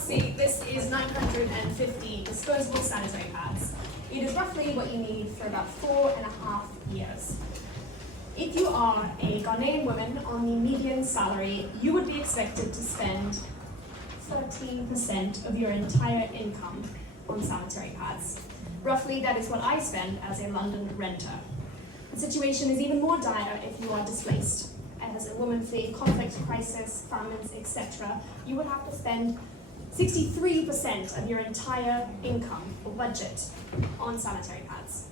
can't see, this is 950 disposable sanitary pads. It is roughly what you need for about 4.5 years. If you are a Ghanaian woman on the median salary, you would be expected to spend 13% of your entire income on sanitary pads. Roughly, that is what I spend as a London renter. The situation is even more dire if you are displaced. As a woman fleeing conflict, crisis, famines, etc., you would have to spend 63% of your entire income or budget on sanitary pads.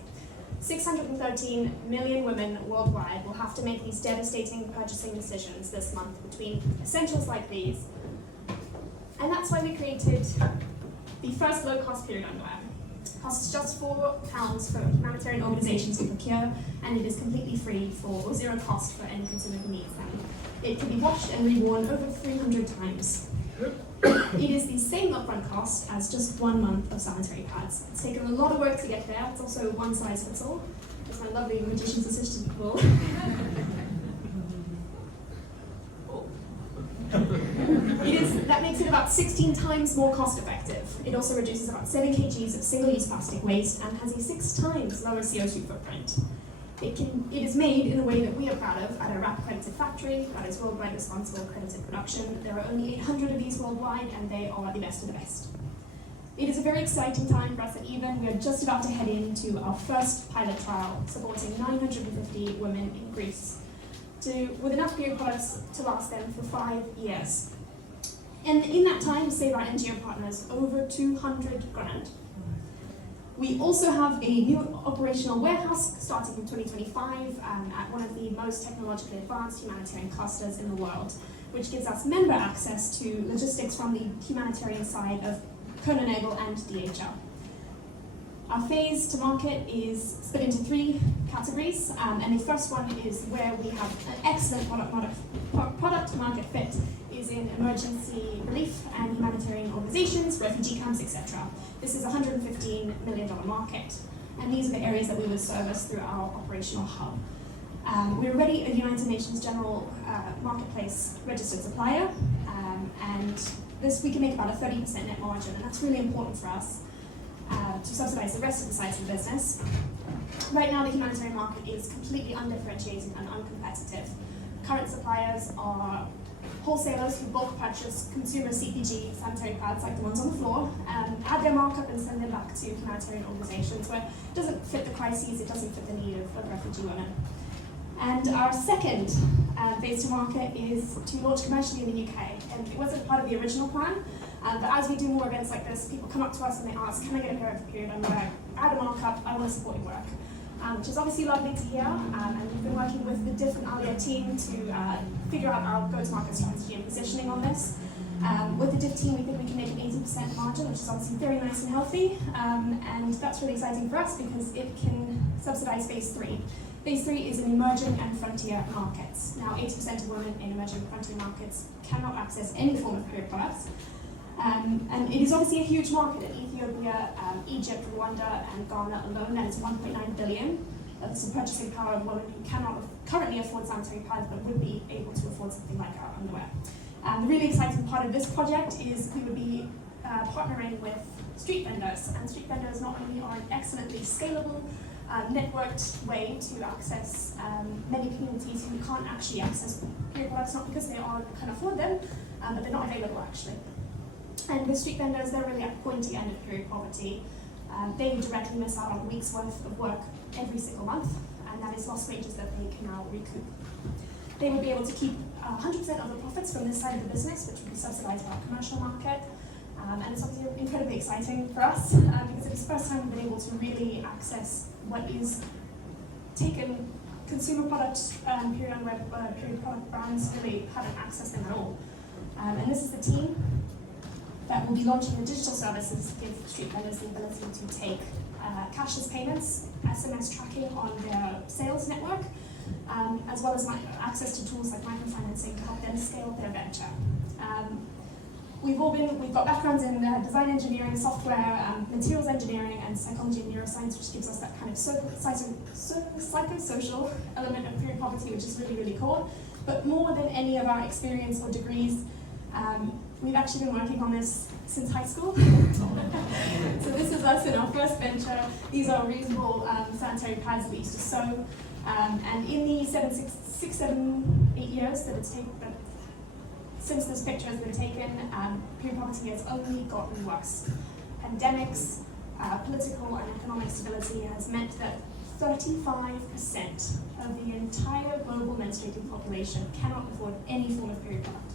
613 million women worldwide will have to make these devastating purchasing decisions this month between essentials like these. And that's why we created the first low-cost period underwear. It costs just £4 for humanitarian organizations to procure, and it is completely free or zero cost for any consumer who needs them. It can be washed and reworn over 300 times. It is the same upfront cost as just 1 month of sanitary pads. It's taken a lot of work to get there. It's also one size fits all, as my lovely magician's assistant will. That makes it about 16 times more cost effective. It also reduces about 7 kgs of single-use plastic waste and has a 6 times lower CO2 footprint. It is made in a way that we are proud of at a RAP accredited factory that is worldwide responsible accredited production. There are only 800 of these worldwide, and they are the best of the best. It is a very exciting time for us at Even. We are just about to head into our first pilot trial, supporting 950 women in Greece, with enough period products to last them for 5 years. And in that time, save our NGO partners over 200 grand. We also have a new operational warehouse starting in 2025 at one of the most technologically advanced humanitarian clusters in the world, which gives us member access to logistics from the humanitarian side of Kernenagel and DHL. Our phase to market is split into 3 categories, and the first one is where we have an excellent product market fit is in emergency relief and humanitarian organizations, refugee camps, etc. This is a $115 million market, and these are the areas that we would service through our operational hub. We're already a United Nations General Marketplace registered supplier, and this we can make about a 30% net margin, and that's really important for us to subsidize the rest of the sides of the business. Right now, the humanitarian market is completely undifferentiated and uncompetitive. Current suppliers are wholesalers who bulk purchase consumer CPG sanitary pads like the ones on the floor, add their markup and send them back to humanitarian organizations where it doesn't fit the crises, it doesn't fit the need of refugee women. And our second phase to market is to launch commercially in the UK. And it wasn't part of the original plan, but as we do more events like this, people come up to us and they ask, can I get a pair of period underwear? Add a markup, I want to support your work. Which is obviously lovely to hear, and we've been working with the different Allia team to figure out our go-to-market strategy and positioning on this. With the diff team, we think we can make an 80% margin, which is obviously very nice and healthy, and that's really exciting for us because it can subsidize phase 3. Phase 3 is in emerging and frontier markets. Now, 80% of women in emerging and frontier markets cannot access any form of period products. And it is obviously a huge market in Ethiopia, Egypt, Rwanda, and Ghana alone. That is 1.9 billion. That's the purchasing power of women who cannot currently afford sanitary pads, but would be able to afford something like our underwear. The really exciting part of this project is we would be partnering with street vendors. And street vendors not only are an excellently scalable, networked way to access many communities who can't actually access period products, not because they can afford them, but they're not available actually. And with street vendors, they're really at the pointy end of period poverty. They directly miss out on a week's worth of work every single month, and that is lost wages that they can now recoup. They would be able to keep 100% of the profits from this side of the business, which would be subsidized by our commercial market. And it's obviously incredibly exciting for us because it's the first time we've been able to really access what is taken consumer product, period product brands really haven't accessed them at all. And this is the team that will be launching the digital services to give street vendors the ability to take cashless payments, SMS tracking on their sales network, as well as access to tools like microfinancing to help them scale their venture. We've got backgrounds in design engineering, software, materials engineering, and psychology and neuroscience, which gives us that kind of psychosocial element of period poverty, which is really, really cool. But more than any of our experience or degrees, We've actually been working on this since high school. So this is us in our first venture. These are reusable sanitary pads that we used to sew. And in the 6, 7, 8 years that it's taken, since this picture has been taken, period poverty has only gotten worse. Pandemics, political and economic stability has meant that 35% of the entire global menstruating population cannot afford any form of period product.